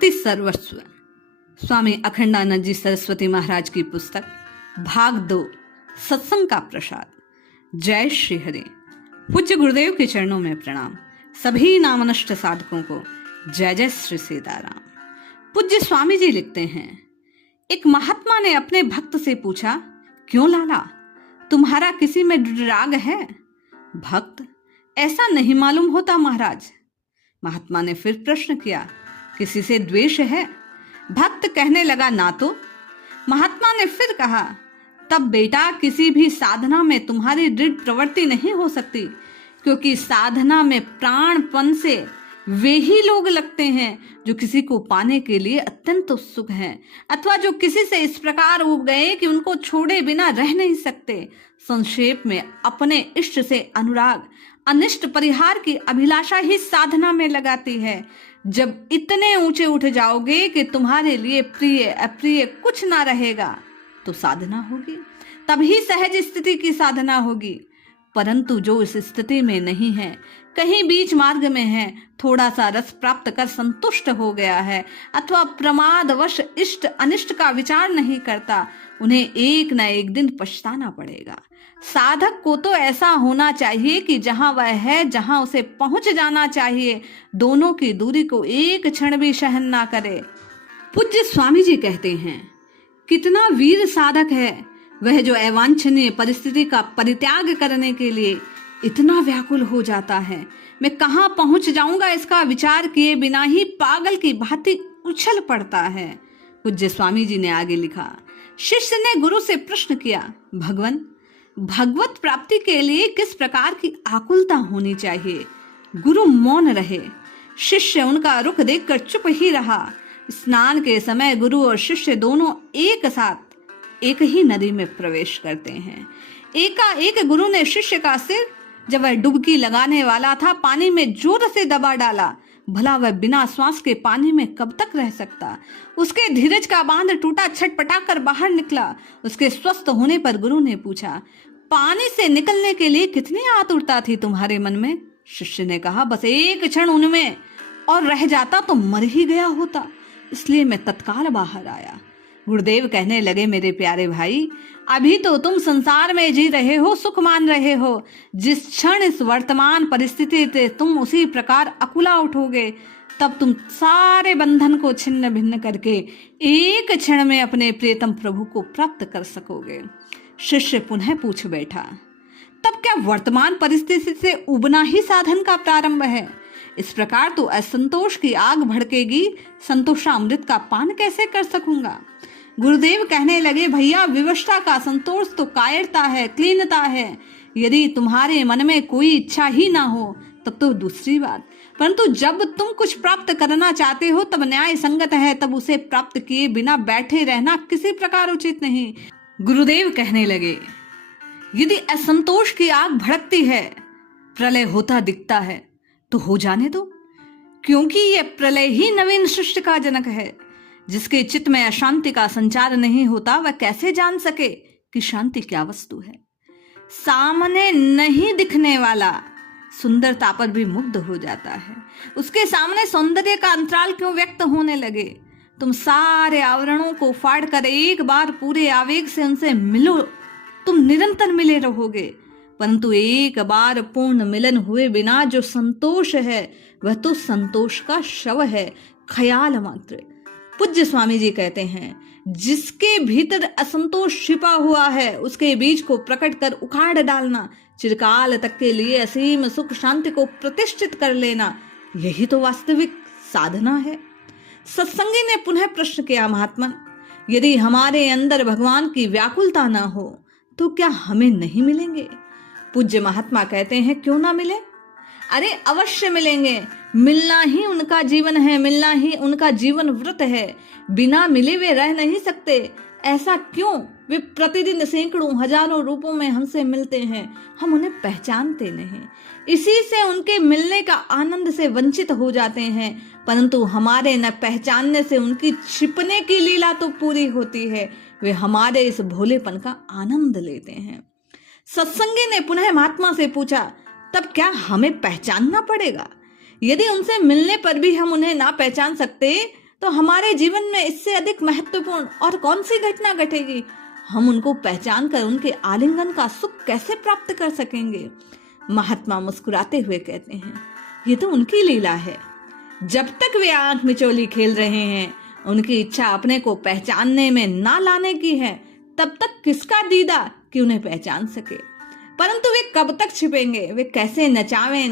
भक्ति सर्वस्व। स्वामी अखंडानंद जी सरस्वती महाराज की पुस्तक भाग 2 सत्संग का प्रसाद। जय श्री हरि। पूज्य गुरुदेव के चरणों में प्रणाम। सभी नामनष्ट साधकों को जय जय श्री सीताराम। पूज्य स्वामी जी लिखते हैं, एक महात्मा ने अपने भक्त से पूछा, क्यों लाला, तुम्हारा किसी में राग है? भक्त, ऐसा नहीं मालूम होता महाराज। महात्मा ने फिर प्रश्न किया, किसी से द्वेष है? भक्त कहने लगा, ना तो। महात्मा ने फिर कहा, तब बेटा किसी भी साधना में तुम्हारी दृढ़ प्रवृत्ति नहीं हो सकती, क्योंकि साधना में प्राणपन से वे ही लोग लगते हैं जो किसी को पाने के लिए अत्यंत उत्सुक हैं, अथवा जो किसी से इस प्रकार उब गए कि उनको छोड़े बिना रह नहीं सकते। संक्षेप में अपने इष्ट से अनुराग, अनिष्ट परिहार की अभिलाषा ही साधना में लगाती है। जब इतने ऊंचे उठ जाओगे कि तुम्हारे लिए प्रिय अप्रिय कुछ ना रहेगा तो साधना होगी, तभी सहज स्थिति की साधना होगी। परंतु जो इस स्थिति में नहीं है, कहीं बीच मार्ग में है, थोड़ा सा रस प्राप्त कर संतुष्ट हो गया है, अथवा प्रमादवश इष्ट अनिष्ट का विचार नहीं करता, उन्हें एक न एक दिन पछताना पड़ेगा। साधक को तो ऐसा होना चाहिए कि जहां वह है, जहां उसे पहुंच जाना चाहिए, दोनों की दूरी को एक क्षण भी सहन ना करे। पूज्य स्वामी जी कहते हैं, कितना वीर साधक है वह जो अवांछनीय परिस्थिति का परित्याग करने के लिए इतना व्याकुल हो जाता है। मैं कहां पहुंच जाऊंगा इसका विचार किए बिना ही पागल की भांति उछल पड़ता है। पूज्य स्वामी जी ने आगे लिखा, शिष्य ने गुरु से प्रश्न किया, भगवान, भगवत प्राप्ति के लिए किस प्रकार की आकुलता होनी चाहिए? गुरु मौन रहे। शिष्य उनका रुख देखकर चुप ही रहा। स्नान के समय गुरु और शिष्य दोनों एक साथ एक ही नदी में प्रवेश करते हैं। एकाएक गुरु ने शिष्य का सिर, जब वह डुबकी लगाने वाला था, पानी में जोर से दबा डाला। भला वह बिना श्वास के पानी में कब तक रह सकता? उसके धीरज का बांध टूटा, छटपटा कर बाहर निकला। उसके स्वस्थ होने पर गुरु ने पूछा, पानी से निकलने के लिए कितनी आतुरता थी तुम्हारे मन में? शिष्य ने कहा, बस एक क्षण उनमें और रह जाता तो मर ही गया होता, इसलिए मैं तत्काल बाहर आया। गुरुदेव कहने लगे, मेरे प्यारे भाई, अभी तो तुम संसार में जी रहे हो, सुख मान रहे हो। जिस क्षण इस वर्तमान परिस्थिति से तुम उसी प्रकार अकुला उठोगे, तब तुम सारे बंधन को छिन्न भिन्न करके एक क्षण में अपने प्रियतम प्रभु को प्राप्त कर सकोगे। शिष्य पुनः पूछ बैठा, तब क्या वर्तमान परिस्थिति से उबना ही साधन का प्रारंभ है? इस प्रकार तो असंतोष की आग भड़केगी, संतोषामृत का पान कैसे कर सकूंगा? गुरुदेव कहने लगे, भैया, विवशता का संतोष तो कायरता है, क्लीनता है। यदि तुम्हारे मन में कोई इच्छा ही ना हो तब तो दूसरी बात, परंतु जब तुम कुछ प्राप्त करना चाहते हो तब न्याय संगत है, तब उसे प्राप्त किए बिना बैठे रहना किसी प्रकार उचित नहीं। गुरुदेव कहने लगे, यदि असंतोष की आग भड़कती है, प्रलय होता दिखता है, तो हो जाने दो, क्योंकि यह प्रलय ही नवीन सृष्टि का जनक है। जिसके चित्त में अशांति का संचार नहीं होता, वह कैसे जान सके कि शांति क्या वस्तु है? सामने नहीं दिखने वाला सुंदरता पर भी मुग्ध हो जाता है। उसके सामने सौंदर्य का अंतराल क्यों व्यक्त होने लगे? तुम सारे आवरणों को फाड़ कर एक बार पूरे आवेग से उनसे मिलो, तुम निरंतर मिले रहोगे। परंतु एक बार पूर्ण मिलन हुए बिना जो संतोष है, वह तो संतोष का शव है, ख्याल मात्र। पूज्य स्वामी जी कहते हैं, जिसके भीतर असंतोष छिपा हुआ है, उसके बीज को प्रकट कर उखाड़ डालना, चिरकाल तक के लिए असीम सुख शांति को प्रतिष्ठित कर लेना, यही तो वास्तविक साधना है। सत्संगी ने पुनः प्रश्न किया, महात्मन, यदि हमारे अंदर भगवान की व्याकुलता ना हो तो क्या हमें नहीं मिलेंगे? पूज्य महात्मा कहते हैं, क्यों ना मिले? अरे अवश्य मिलेंगे। मिलना ही उनका जीवन है, मिलना ही उनका जीवन व्रत है। बिना मिले वे रह नहीं सकते। ऐसा क्यों? वे प्रतिदिन सैकड़ों हजारों रूपों में हमसे मिलते हैं, हम उन्हें पहचानते नहीं, इसी से उनके मिलने का आनंद से वंचित हो जाते हैं। परंतु हमारे न पहचानने से उनकी छिपने की लीला तो पूरी होती है। वे हमारे इस भोलेपन का आनंद लेते हैं। सत्संगी ने पुनः महात्मा से पूछा, तब क्या हमें पहचानना पड़ेगा? यदि उनसे मिलने पर भी हम उन्हें ना पहचान सकते तो हमारे जीवन में इससे अधिक महत्वपूर्ण और कौन सी घटना घटेगी? हम उनको पहचान कर उनके आलिंगन का सुख कैसे प्राप्त कर सकेंगे? महात्मा मुस्कुराते हुए कहते हैं, ये तो उनकी लीला है। जब तक वे आंख मिचौली खेल रहे हैं, उनकी इच्छा अपने को पहचानने में ना लाने की है, तब तक किसका दीदा कि उन्हें पहचान सके। परंतु वे कब तक छिपेंगे? वे कैसे नचाते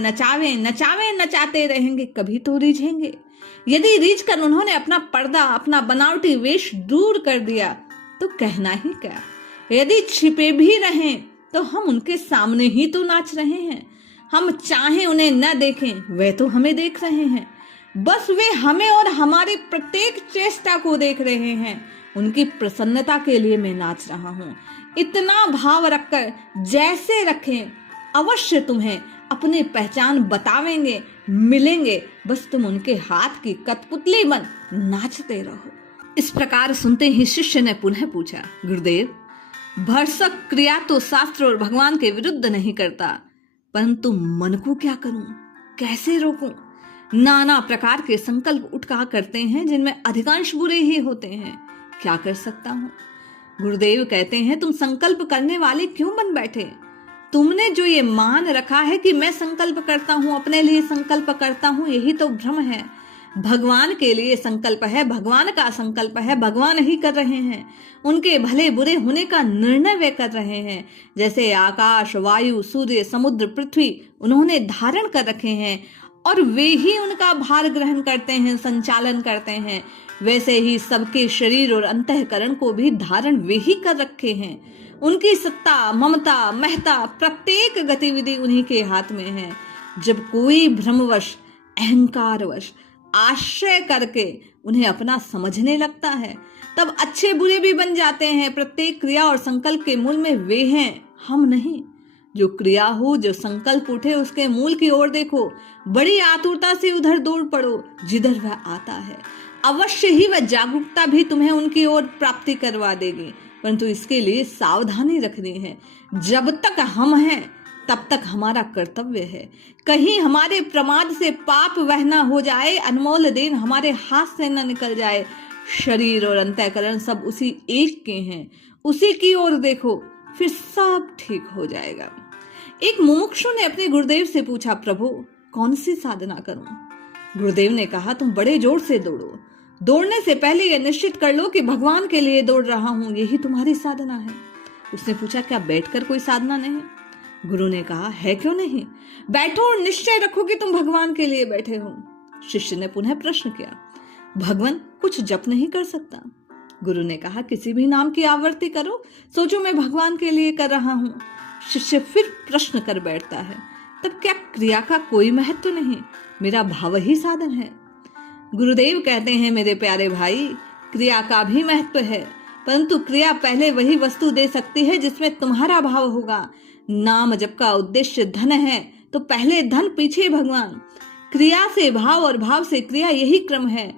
रहेंगे, कभी तो रीझेंगे। यदि रीझ कर उन्होंने अपना पर्दा, अपना बनावटी वेश दूर कर दिया तो कहना ही क्या। यदि छिपे भी रहें तो हम उनके सामने ही तो नाच रहे हैं। हम चाहे उन्हें न देखें, वे तो हमें देख रहे हैं। बस वे हमें और हमारी प्रत्येक चेष्टा को देख रहे हैं। उनकी प्रसन्नता के लिए मैं नाच रहा हूँ। इतना भाव रखकर जैसे रखें, अवश्य तुम्हें अपनी पहचान बतावेंगे, मिलेंगे। बस तुम उनके हाथ की कठपुतली बन नाचते रहो। इस प्रकार सुनते ही शिष्य ने पुनः पूछा, गुरुदेव, भरसक क्रिया तो शास्त्र और भगवान के विरुद्ध नहीं करता, परंतु मन को क्या करूं, कैसे रोकूं? नाना प्रकार के संकल्प उठा करते हैं जिनमें अधिकांश बुरे ही होते हैं। क्या कर सकता हूं? गुरुदेव कहते हैं, तुम संकल्प करने वाले क्यों बन बैठे? तुमने जो ये मान रखा है कि मैं संकल्प करता हूं, अपने लिए संकल्प करता हूं, यही तो भ्रम है। भगवान के लिए संकल्प है, भगवान का संकल्प है, भगवान ही कर रहे हैं। उनके भले बुरे होने का निर्णय वे कर रहे हैं। जैसे आकाश, वायु, सूर्य, समुद्र, पृथ्वी उन्होंने धारण कर रखे हैं और वे ही उनका भार ग्रहण करते हैं, संचालन करते हैं, वैसे ही सबके शरीर और अंतःकरण को भी धारण वे ही कर रखे हैं। उनकी सत्ता, ममता, महता, प्रत्येक गतिविधि उन्हीं के हाथ में है। जब कोई भ्रमवश, अहंकारवश आश्रय करके उन्हें अपना समझने लगता है, तब अच्छे बुरे भी बन जाते हैं। प्रत्येक क्रिया और संकल्प के मूल में वे हैं, हम नहीं। जो क्रिया हो, जो संकल्प उठे, उसके मूल की ओर देखो। बड़ी आतुरता से उधर दौड़ पड़ो जिधर वह आता है। अवश्य ही वह जागरूकता भी तुम्हें उनकी ओर प्राप्ति करवा देगी, परंतु इसके लिए सावधानी रखनी है। जब तक हम हैं तब तक हमारा कर्तव्य है। कहीं हमारे प्रमाद से पाप वह न हो जाए, अनमोल देन हमारे हाथ से न निकल जाए। शरीर और अंतःकरण सब उसी एक के हैं, उसी की ओर देखो, फिर सब ठीक हो जाएगा। एक मुमुक्षु ने अपने गुरुदेव से पूछा, प्रभु कौन सी साधना करूं? गुरुदेव ने कहा, तुम बड़े जोर से दौड़ो। दौड़ने से पहले यह निश्चित कर लो कि भगवान के लिए दौड़ रहा हूं, यही तुम्हारी साधना है। उसने पूछा, क्या बैठकर कोई साधना नहीं? गुरु ने कहा, है क्यों नहीं, बैठो और निश्चय रखो कि तुम भगवान के लिए बैठे हो। शिष्य ने पुनः प्रश्न किया, भगवान कुछ जप नहीं कर सकता? गुरु ने कहा, किसी भी नाम की आवृत्ति करो, सोचो मैं भगवान के लिए कर रहा हूं। शिष्य फिर प्रश्न कर बैठता है, तब क्या क्रिया का कोई महत्व नहीं? मेरा भाव ही साधन है। गुरुदेव कहते हैं, मेरे प्यारे भाई, क्रिया का भी महत्व है, परंतु क्रिया पहले वही वस्तु दे सकती है जिसमें तुम्हारा भाव होगा। नाम जप का उद्देश्य धन है, तो पहले धन, पीछे भगवान। क्रिया से भाव और भाव से क्रिया, यही क्रम है।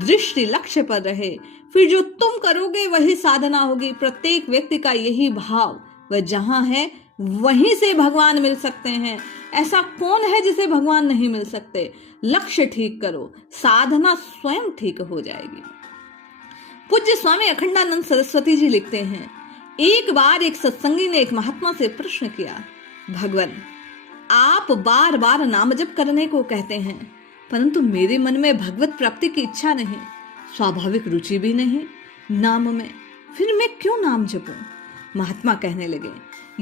दृष्टि लक्ष्य पर रहे, फिर जो तुम करोगे वही साधना होगी। प्रत्येक व्यक्ति का यही भाव, वह जहां है वहीं से भगवान मिल सकते हैं। ऐसा कौन है जिसे भगवान नहीं मिल सकते? लक्ष्य ठीक करो, साधना स्वयं ठीक हो जाएगी। पूज्य स्वामी अखंडानंद सरस्वती जी लिखते हैं, एक बार एक सत्संगी ने एक महात्मा से प्रश्न किया, भगवान आप बार बार नाम जप करने को कहते हैं, परंतु मेरे मन में भगवत प्राप्ति की इच्छा नहीं, स्वाभाविक रुचि भी नहीं नाम में, फिर मैं क्यों नाम जपूं? महात्मा कहने लगे,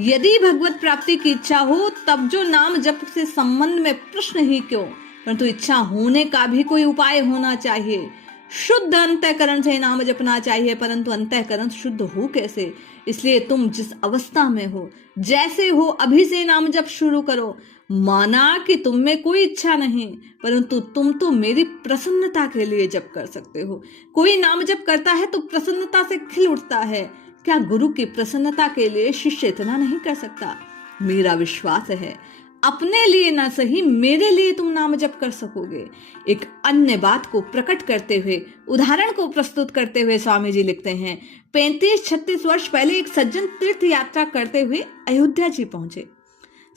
यदि भगवत प्राप्ति की इच्छा हो तब जो नाम जप से संबंध में प्रश्न ही क्यों, परंतु इच्छा होने का भी कोई उपाय होना चाहिए। शुद्ध अंतःकरण से नाम जपना चाहिए, परंतु अंतःकरण शुद्ध हो कैसे? इसलिए तुम जिस अवस्था में हो, जैसे हो, अभी से नाम जप शुरू करो। माना कि तुम में कोई इच्छा नहीं, परंतु तुम तो मेरी प्रसन्नता के लिए जप कर सकते हो। कोई नाम जप करता है तो प्रसन्नता से खिल उठता है। क्या गुरु की प्रसन्नता के लिए शिष्य इतना नहीं कर सकता? मेरा विश्वास है अपने लिए ना सही, मेरे लिए तुम नाम जप कर सकोगे। एक अन्य बात को प्रकट करते हुए, उदाहरण को प्रस्तुत करते हुए स्वामी जी लिखते हैं, 35-36 वर्ष पहले एक सज्जन तीर्थ यात्रा करते हुए अयोध्या जी पहुंचे।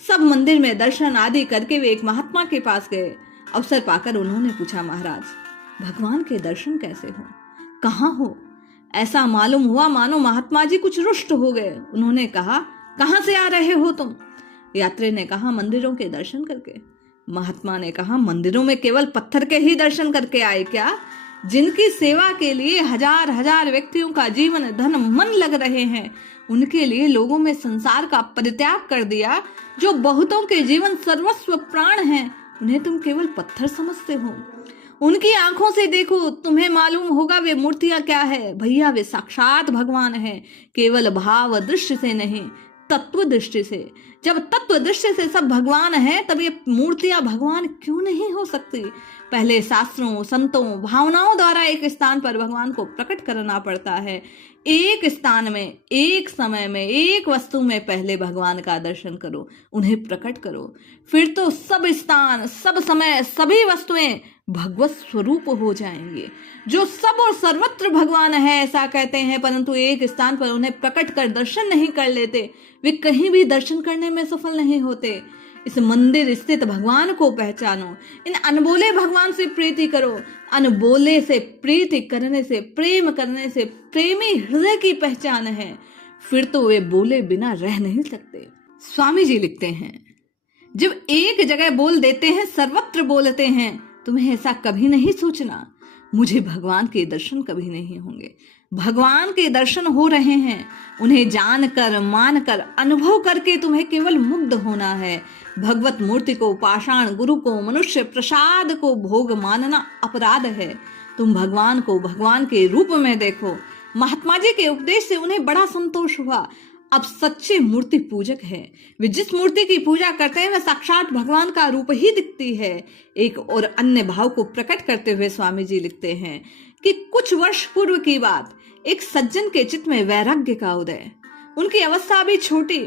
सब मंदिर में दर्शन आदि करके वे एक महात्मा के पास गए। अवसर पाकर उन्होंने पूछा, महाराज भगवान के दर्शन कैसे हो, कहाँ हो? ऐसा मालूम हुआ मानो महात्मा जी कुछ रुष्ट हो गए। उन्होंने कहा, कहाँ से आ रहे हो तुम? यात्री ने कहा, मंदिरों के दर्शन करके। महात्मा ने कहा, मंदिरों में केवल पत्थर के ही दर्शन करके आए क्या? जिनकी सेवा के लिए हजार हजार व्यक्तियों का जीवन धन मन लग रहे हैं, उनके लिए लोगों में संसार का परित्याग कर दिया। जो बहुतों के जीवन सर्वस्व प्राण हैं, उन्हें तुम केवल पत्थर समझते हो। उनकी आंखों से देखो, तुम्हें मालूम होगा वे मूर्तियां क्या है। भैया, वे साक्षात भगवान है, केवल भाव दृष्टि से नहीं, तत्व दृष्टि से। जब तत्व दृष्टि से सब भगवान है, तब ये मूर्तियां भगवान क्यों नहीं हो सकती? पहले शास्त्रों, संतों, भावनाओं द्वारा एक स्थान पर भगवान को प्रकट करना पड़ता है। एक स्थान में, एक समय में, एक वस्तु में पहले भगवान का दर्शन करो, उन्हें प्रकट करो, फिर तो सब स्थान, सब समय, सभी वस्तुएं भगवत स्वरूप हो जाएंगे। जो सब और सर्वत्र भगवान है ऐसा कहते हैं, परंतु एक स्थान पर उन्हें प्रकट कर दर्शन नहीं कर लेते, वे कहीं भी दर्शन करने में सफल नहीं होते। इस मंदिर स्थित भगवान को पहचानो, इन अनबोले भगवान से प्रीति करो। अनबोले से प्रीति करने से, प्रेम करने से प्रेमी हृदय की पहचान है, फिर तो वे बोले बिना रह नहीं सकते। स्वामी जी लिखते हैं, जब एक जगह बोल देते हैं सर्वत्र बोलते हैं। तुम्हें ऐसा कभी नहीं सोचना मुझे भगवान के दर्शन कभी नहीं होंगे। भगवान के दर्शन हो रहे हैं, उन्हें जानकर, मानकर, अनुभव करके तुम्हें केवल मुग्ध होना है। भगवत मूर्ति को, पाषाण गुरु को, मनुष्य प्रसाद को भोग मानना अपराध है। तुम भगवान को भगवान के रूप में देखो। महात्मा जी के उपदेश से उन्हें बड़ा संतोष हुआ। अब सच्चे मूर्ति पूजक है, वे जिस मूर्ति की पूजा करते हैं वह साक्षात भगवान का रूप ही दिखती है। एक और अन्य भाव को प्रकट करते हुए स्वामी जी लिखते हैं कि कुछ वर्ष पूर्व की बात, एक सज्जन के चित्त में वैराग्य का उदय। उनकी अवस्था भी छोटी,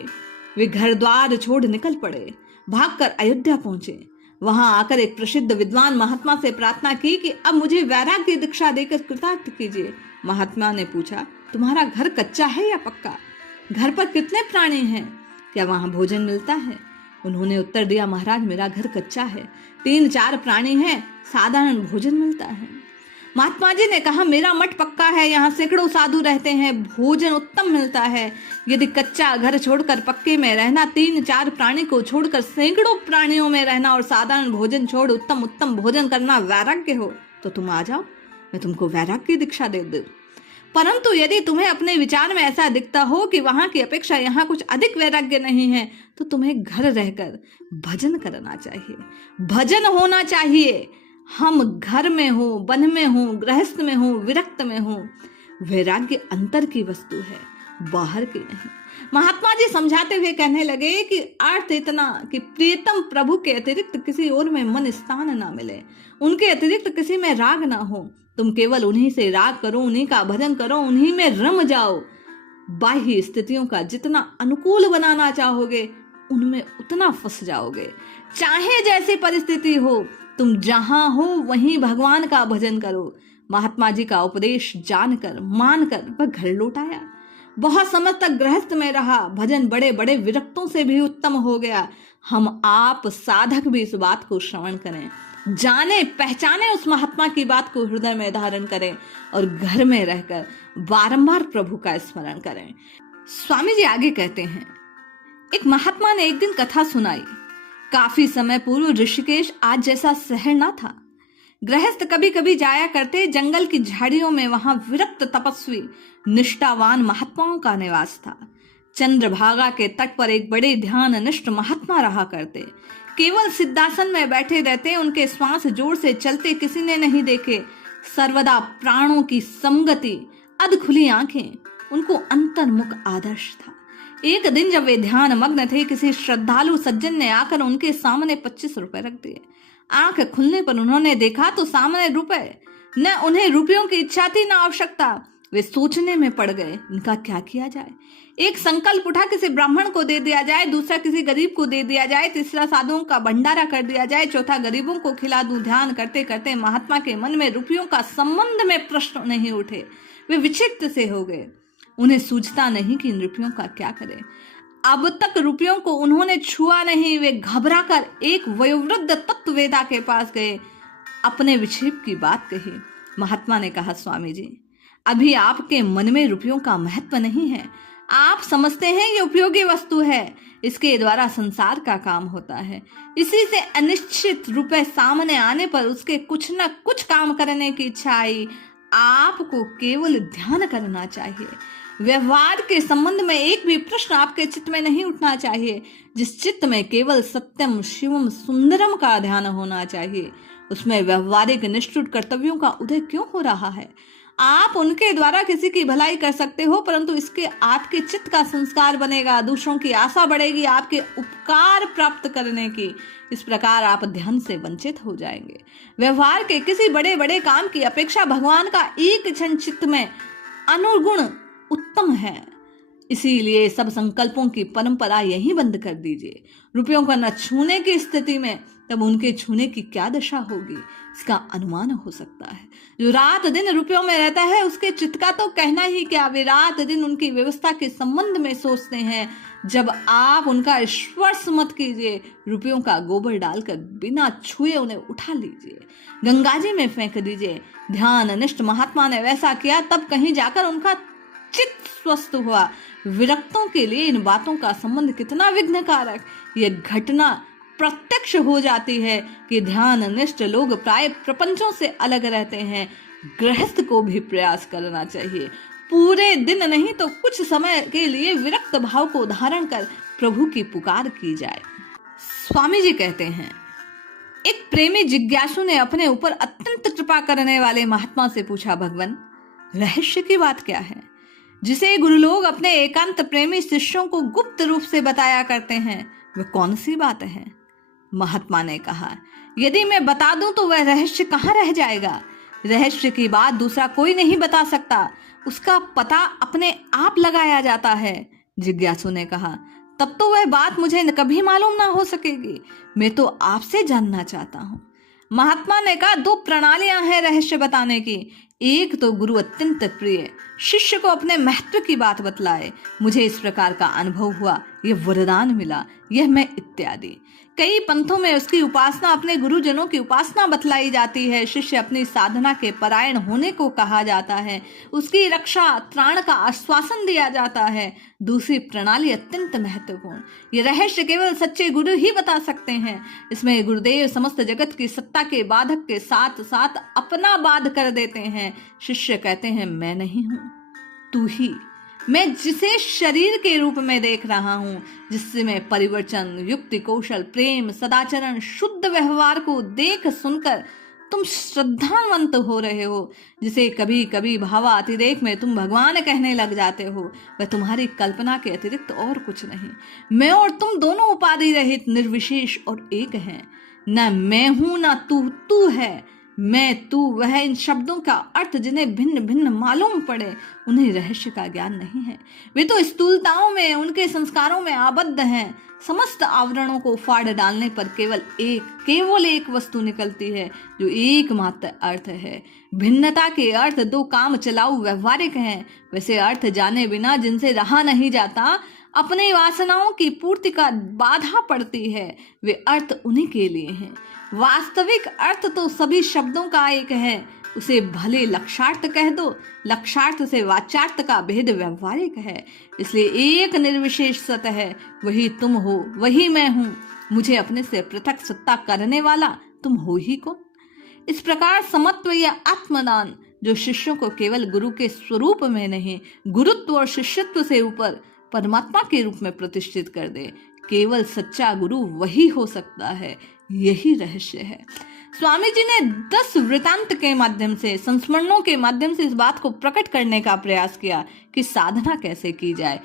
वे घर द्वार छोड़ निकल पड़े, भागकर अयोध्या पहुंचे। वहां आकर एक प्रसिद्ध विद्वान महात्मा से प्रार्थना की कि अब मुझे वैराग्य दीक्षा देकर कृतार्थ कीजिए। महात्मा ने पूछा, तुम्हारा घर कच्चा है या पक्का? घर पर कितने प्राणी हैं? क्या वहां भोजन मिलता है? उन्होंने उत्तर दिया, महाराज मेरा घर कच्चा है, 3-4 प्राणी हैं, साधारण भोजन मिलता है। महात्मा जी ने कहा, मेरा मठ पक्का है, यहाँ सैकड़ों साधु रहते हैं, भोजन उत्तम मिलता है। यदि कच्चा घर छोड़कर पक्के में रहना, 3-4 प्राणी को छोड़कर सैकड़ों प्राणियों में रहना और साधारण भोजन छोड़ उत्तम उत्तम भोजन करना वैराग्य हो, तो तुम आ जाओ, मैं तुमको वैराग्य दीक्षा दे दूं। परंतु यदि तुम्हें अपने विचार में ऐसा दिखता हो कि वहां की अपेक्षा यहाँ कुछ अधिक वैराग्य नहीं है, तो तुम्हें घर रहकर भजन करना चाहिए, भजन होना चाहिए। हम घर में हो, वन में हो, गृहस्थ में हो, विरक्त में हो, वैराग्य अंतर की वस्तु है, बाहर की नहीं। महात्मा जी समझाते हुए कहने लगे कि अर्थ इतना कि प्रियतम प्रभु के अतिरिक्त किसी और में मन स्थान ना मिले, उनके अतिरिक्त किसी में राग ना हो। तुम केवल उन्हीं से राग करो, उन्हीं का भजन करो, उन्हीं में रम जाओ। बाह्य स्थितियों का जितना अनुकूल बनाना चाहोगे, उनमें उतना फंस जाओगे। चाहे जैसी परिस्थिति हो, तुम जहां हो वहीं भगवान का भजन करो। महात्मा जी का उपदेश जानकर, मानकर वह घर लौट आया। बहुत समय तक गृहस्थ में रहा, भजन बड़े बड़े विरक्तों से भी उत्तम हो गया। हम आप साधक भी इस बात को श्रवण करें, जाने पहचाने उस महात्मा की बात को हृदय में धारण करें और घर में रहकर बारंबार प्रभु का स्मरण करें। स्वामी जी आगे कहते हैं, एक महात्मा ने एक दिन कथा सुनाई। काफी समय पूर्व ऋषिकेश आज जैसा शहर ना था। गृहस्थ कभी कभी जाया करते जंगल की झाड़ियों में। वहां विरक्त तपस्वी, निष्ठावान महात्माओं का निवास था। चंद्रभागा के तट पर एक बड़े ध्यान निष्ठ महात्मा रहा करते। केवल सिद्धासन में बैठे रहते, उनके श्वास जोर से चलते किसी ने नहीं देखे। सर्वदा प्राणों की समगति, अधखुली आंखें, उनको अंतर्मुख आदर्श था। एक दिन जब वे ध्यान मग्न थे, किसी श्रद्धालु सज्जन ने आकर उनके सामने 25 रुपए रख दिए। आंख खुलने पर उन्होंने देखा तो सामने रुपए। न उन्हें रुपयों की इच्छा थी न आवश्यकता। वे सोचने में पड़ गए, इनका क्या किया जाए। एक संकल्प उठा, किसी ब्राह्मण को दे दिया जाए, दूसरा किसी गरीब को दे दिया जाए, तीसरा साधुओं का भंडारा कर दिया जाए, चौथा गरीबों को खिला दूं। ध्यान करते करते महात्मा के मन में रुपयों का संबंध में प्रश्न नहीं उठे। वे विक्षिप्त से हो गए। उन्हें सूझता नहीं कि इन रुपयों का क्या करें। अब तक रुपयों को उन्होंने छुआ नहीं। वे घबराकर एक वयोवृद्ध तत्ववेदा के पास गए अपने विक्षेप की बात कही। महात्मा ने कहा, स्वामी जी, अभी आपके मन में रुपयों का महत्व नहीं है। आप समझते हैं ये उपयोगी वस्तु है, इसके द्वारा संसार का काम होता है। इसी से अनिश्चित रुपए सामने आने पर उसके कुछ न कुछ काम करने की इच्छा आई। आपको केवल ध्यान करना चाहिए। व्यवहार के संबंध में एक भी प्रश्न आपके चित्त में नहीं उठना चाहिए। जिस चित्त में केवल सत्यम शिवम सुंदरम का ध्यान होना चाहिए, उसमें व्यवहारिक निष्ठुर कर्तव्यों का उदय क्यों हो रहा है? आप उनके द्वारा किसी की भलाई कर सकते हो, परंतु इसके आपके चित्त का संस्कार बनेगा, दूसरों की आशा बढ़ेगी आपके उपकार प्राप्त करने की। इस प्रकार आप ध्यान से वंचित हो जाएंगे। व्यवहार के किसी बड़े बड़े काम की अपेक्षा भगवान का एक क्षण चित्त में अनुगुण उत्तम है। इसीलिए सब संकल्पों की परंपरा यही बंद कर दीजिए। रुपयों का न छूने की स्थिति में तब उनके छूने की क्या दशा होगी, इसका अनुमान हो सकता है। जो रात दिन रुपयों में रहता है उसके चित्त का तो कहना ही क्या, वे रात दिन उनकी व्यवस्था के संबंध में सोचते हैं। जब आप उनका स्पर्श मत कीजिए, रुपयों का गोबर डालकर बिना छुए उन्हें उठा लीजिए, गंगा जी में फेंक दीजिए। ध्यान निष्ठ महात्मा ने वैसा किया, तब कहीं जाकर उनका चित्त स्वस्थ हुआ। विरक्तों के लिए इन बातों का संबंध कितना विघ्नकारक, यह घटना प्रत्यक्ष हो जाती है कि ध्यान निष्ठ लोग प्राय प्रपंचों से अलग रहते हैं। गृहस्थ को भी प्रयास करना चाहिए, पूरे दिन नहीं तो कुछ समय के लिए विरक्त भाव को धारण कर प्रभु की पुकार की जाए। स्वामी जी कहते हैं, एक प्रेमी जिज्ञासु ने अपने ऊपर अत्यंत कृपा करने वाले महात्मा से पूछा, भगवान, रहस्य की बात क्या है जिसे गुरु लोग अपने एकांत प्रेमी शिष्यों को गुप्त रूप से बताया करते हैं? वह कौन सी बात है? महात्मा ने कहा, यदि मैं बता दूं तो वह रहस्य कहाँ रह जाएगा। रहस्य की बात दूसरा कोई नहीं बता सकता, उसका पता अपने आप लगाया जाता है। जिज्ञासु ने कहा, तब तो वह बात मुझे कभी मालूम ना हो सकेगी। मैं तो आपसे जानना चाहता हूँ। महात्मा ने कहा, दो प्रणालियां हैं रहस्य बताने की। एक तो गुरु अत्यंत प्रिय शिष्य को अपने महत्व की बात बतलाए, मुझे इस प्रकार का अनुभव हुआ, यह वरदान मिला, यह मैं इत्यादि। कई पंथों में उसकी उपासना अपने गुरुजनों की उपासना बतलाई जाती है। शिष्य अपनी साधना के परायण होने को कहा जाता है, उसकी रक्षा त्राण का आश्वासन दिया जाता है। दूसरी प्रणाली अत्यंत महत्वपूर्ण, ये रहस्य केवल सच्चे गुरु ही बता सकते हैं। इसमें गुरुदेव समस्त जगत की सत्ता के बाधक के साथ साथ अपना बाध कर देते हैं। शिष्य कहते हैं, मैं नहीं हूं, तू ही, मैं जिसे शरीर के रूप में देख रहा हूँ, जिससे मैं परिवर्तन, युक्ति, कौशल, प्रेम, सदाचरण, शुद्ध व्यवहार को देख सुनकर तुम श्रद्धावंत हो रहे हो, जिसे कभी कभी भावातिरेक में तुम भगवान कहने लग जाते हो, वह तुम्हारी कल्पना के अतिरिक्त और कुछ नहीं। मैं और तुम दोनों उपाधि रहित, निर्विशेष और एक हैं। न मैं हूं न तू है। मैं तू वह इन शब्दों का अर्थ जिन्हें भिन्न भिन्न मालूम पड़े, उन्हें रहस्य का ज्ञान नहीं है। वे तो स्थूलताओं में, उनके संस्कारों में आबद्ध हैं। समस्त आवरणों को फाड़ डालने पर केवल एक वस्तु निकलती है, जो एकमात्र अर्थ है। भिन्नता के अर्थ दो काम चलाऊ व्यवहारिक हैं। वैसे अर्थ जाने बिना जिनसे रहा नहीं जाता, अपनी वासनाओं की पूर्ति का बाधा पड़ती है, वे अर्थ उन्हीं के लिए हैं। वास्तविक अर्थ तो सभी शब्दों का एक है, उसे भले लक्षार्थ कह दो, लक्षार्थ से वाचार्थ का भेद व्यवहारिक है। इसलिए एक निर्विशेष सत्य है, वही तुम हो, वही मैं हूं। मुझे अपने से पृथक सत्ता करने वाला तुम हो ही कौन? इस प्रकार समत्व या आत्मदान, जो शिष्यों को केवल गुरु के स्वरूप में नहीं, गुरुत्व और शिष्यत्व से ऊपर परमात्मा के रूप में प्रतिष्ठित कर दे, केवल सच्चा गुरु वही हो सकता है। यही रहस्य है। स्वामी जी ने 10 वृतांत के माध्यम से, संस्मरणों के माध्यम से इस बात को प्रकट करने का प्रयास किया कि साधना कैसे की जाए,